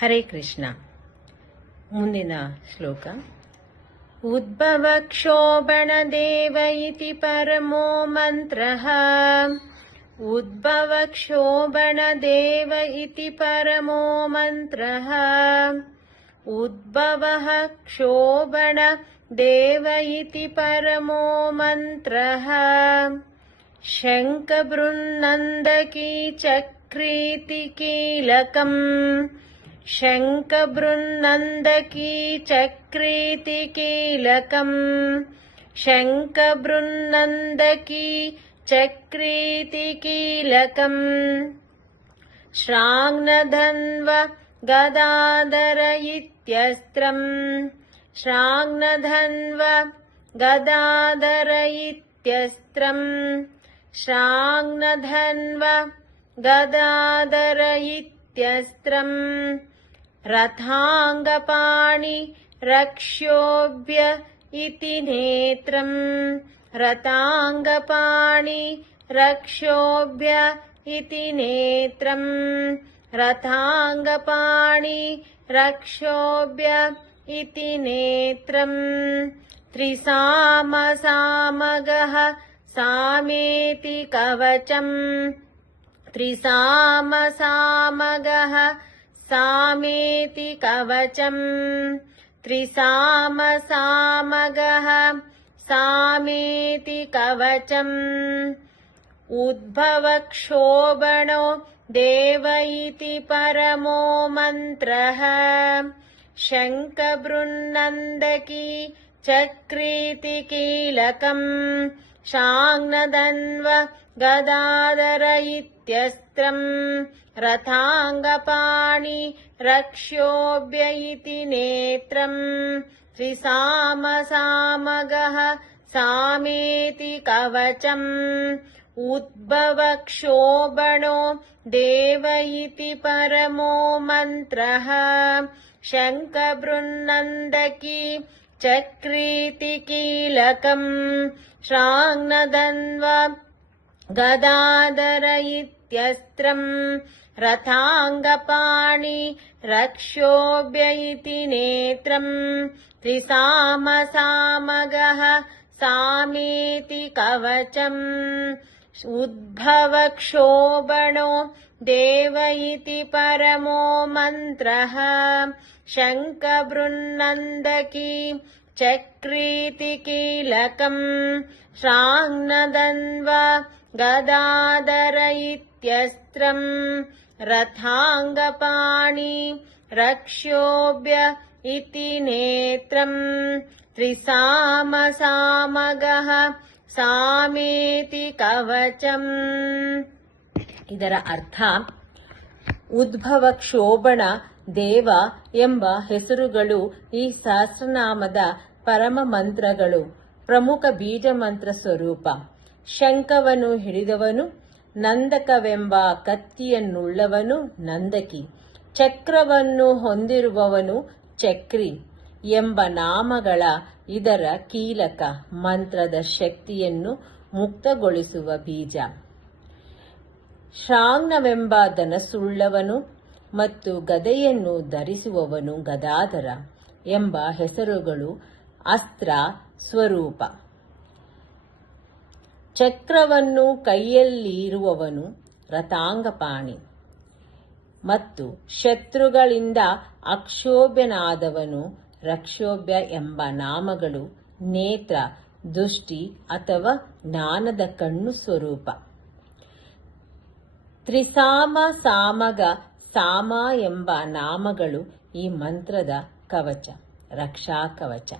ಹರೇ ಕೃಷ್ಣ. ಮುಂದಿನ ಶ್ಲೋಕ. ಉದ್ಭವ ಕ್ಷೋಭಣ ದೇವ ಇತಿ ಪರಮೋ ಮಂತ್ರಃ. ಉದ್ಭವ ಕ್ಷೋಭಣ ದೇವ ಇತಿ ಪರಮೋ ಮಂತ್ರಃ. ಉದ್ಭವಃ ಕ್ಷೋಭಣ ದೇವ ಇತಿ ಪರಮೋ ಮಂತ್ರಃ. ಶಂಖ ಬೃನ್ನಂದಕಿ ಚಕ್ರೀತಿ ಕೀಲಕಂ. ಶಂಖ ಬೃನ್ನಂದಕಿ ಚಕ್ರೀತಿ ಕೀಲಕಂ. ಶಂಖ ಬೃನ್ನಂದಕಿ ಚಕ್ರೀತಿ ಕೀಲಕಂ. ಶ್ರಾಂಗ್ನಧನ್ವ ಗದಾಧರ ಇತ್ಯಸ್ತ್ರಂ. ಶ್ರಾಂಗ್ನಧನ್ವ ಗದಾಧರ ಇತ್ಯಸ್ತ್ರಂ. ಶ್ರಾಂಗ್ನಧನ್ವ ಗದಾಧರ ಇತ್ಯಸ್ತ್ರಂ. ರಥಾಂಗಪಾಣಿ ರಕ್ಷ್ಯೋಭ್ಯ ಇತಿ ನೇತ್ರಂ. ರಥಾಂಗಪಾಣಿ ರಕ್ಷ್ಯೋಭ್ಯ ಇತಿ ನೇತ್ರಂ. ರಥಾಂಗಪಾಣಿ ರಕ್ಷ್ಯೋಭ್ಯ ಇತಿ ನೇತ್ರಂ. ತ್ರಿಸಾಮ ಸಾಮಗಃ ಸಾಮೇತಿ ಕವಚಂ. ತ್ರಿಸಾಮ ಸಾಮಗಃ ಸಾಮೇತಿ ಕವಚಂ. ತ್ರಿಸಾಮ ಸಾಮಗಃ ಸಾಮೇತಿ ಕವಚಂ. ಉದ್ಭವ ಕ್ಷೋಭಣೋ ದೇವ ಇತಿ ಪರಮೋ ಮಂತ್ರಃ. ಶಂಖ ಬೃನ್ನಂದಕಿ ಚಕ್ರೀತಿ ಕೀಲಕಂ. ಶಾಂಗ್ನಧನ್ವ ಗದಾಧರ ಇತ್ಯಸ್ತ್ರಂ. ರಥಾಂಗಪಾಣಿ ರಕ್ಷ್ಯೋಭ್ಯ ಇತಿ ನೇತ್ರಂ. ತ್ರಿಸಾಮ ಸಾಮಗಃ ಸಾಮೇತಿ ಕವಚಂ. ಉದ್ಭವ ಕ್ಷೋಭಣೋ ದೇವ ಇತಿ ಪರಮೋ ಮಂತ್ರಃ. ಶಂಖ ಬೃನ್ನಂದಕಿ ಚಕ್ರೀತಿ ಕೀಲಕಂ. ಶ್ರಾಂಗ್ನಧನ್ವ ಗದಾಧರ ಇತ್ಯಸ್ತ್ರಂ. ರಥಾಂಗಪಾಣಿ ರಕ್ಷ್ಯೋಭ್ಯ ಇತಿ ನೇತ್ರಂ. ತ್ರಿಸಾಮ ಸಾಮಗಃ ಸಾಮೇತಿ ಕವಚಂ. ಉದ್ಭವ ಕ್ಷೋಭಣೋ ದೇವ ಇತಿ ಪರಮೋ ಮಂತ್ರಃ. ಶಂಖ ಬೃನ್ನಂದಕಿ ಚಕ್ರೀತಿ ಕೀಲಕಂ. ಶ್ರಾಂಗ್ನಧನ್ವ ಗದಾಧರ ಇತ್ಯಸ್ತ್ರಂ. ರಥಾಂಗಪಾಣಿ ರಕ್ಷ್ಯೋಭ್ಯ ಇತಿ ನೇತ್ರಂ. ತ್ರಿಸಾಮ ಸಾಮಗಃ ಸಾಮೇತಿ ಕವಚಂ. ಇದರ ಅರ್ಥ, ಉದ್ಭವ ಕ್ಷೋಭಣ ದೇವ ಎಂಬ ಹೆಸರುಗಳು ಈ ಸಹಸ್ರನಾಮದ ಪರಮ ಮಂತ್ರಗಳು. ಪ್ರಮುಖ ಬೀಜ ಮಂತ್ರ ಸ್ವರೂಪ. ಶಂಖವನ್ನು ಹಿಡಿದವನು, ನಂದಕವೆಂಬ ಕತ್ತಿಯನ್ನುಳ್ಳವನು ನಂದಕಿ, ಚಕ್ರವನ್ನು ಹೊಂದಿರುವವನು ಚಕ್ರಿ ಎಂಬ ನಾಮಗಳ ಇದರ ಕೀಲಕ ಮಂತ್ರದ ಶಕ್ತಿಯನ್ನು ಮುಕ್ತಗೊಳಿಸುವ ಬೀಜ. ಶ್ರಾಂಗ್ನವೆಂಬ ಧನಸ್ಸುಳ್ಳವನು ಮತ್ತು ಗದೆಯನ್ನು ಧರಿಸುವವನು ಗದಾಧರ ಎಂಬ ಹೆಸರುಗಳು ಅಸ್ತ್ರ ಸ್ವರೂಪ. ಚಕ್ರವನ್ನು ಕೈಯಲ್ಲಿರುವವನು ರಥಾಂಗಪಾಣಿ ಮತ್ತು ಶತ್ರುಗಳಿಂದ ಅಕ್ಷೋಭ್ಯನಾದವನು ರಕ್ಷೋಭ್ಯ ಎಂಬ ನಾಮಗಳು ನೇತ್ರ, ದೃಷ್ಟಿ ಅಥವಾ ಜ್ಞಾನದ ಕಣ್ಣು ಸ್ವರೂಪ. ತ್ರಿಸಾಮ ಸಾಮಗ ಸಾಮ ಎಂಬ ನಾಮಗಳು ಈ ಮಂತ್ರದ ಕವಚ, ರಕ್ಷಾ ಕವಚ.